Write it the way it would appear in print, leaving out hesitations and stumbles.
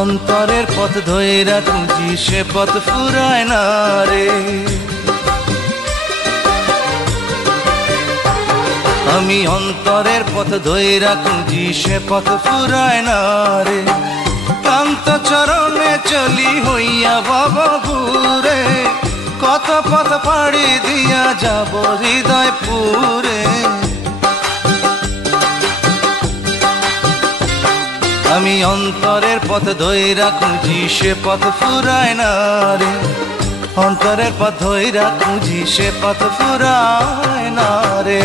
অন্তরের পথ ধইরা খুঁজি সে পথ ফুরায় না রে। আমি অন্তরের পথ ধইরা খুঁজি সে পথ ফুরায় না রে। ক্লান্ত চরণে চলি হইয়া ভবঘুরে, কত পথ পাড়ি দিয়া যাব হৃদয় পুরে। আমি অন্তরের পথ ধইরা খুঁজি সে পথ ফুরায় না রে। অন্তরের পথ ধইরা খুঁজি সে পথ ফুরায় না রে।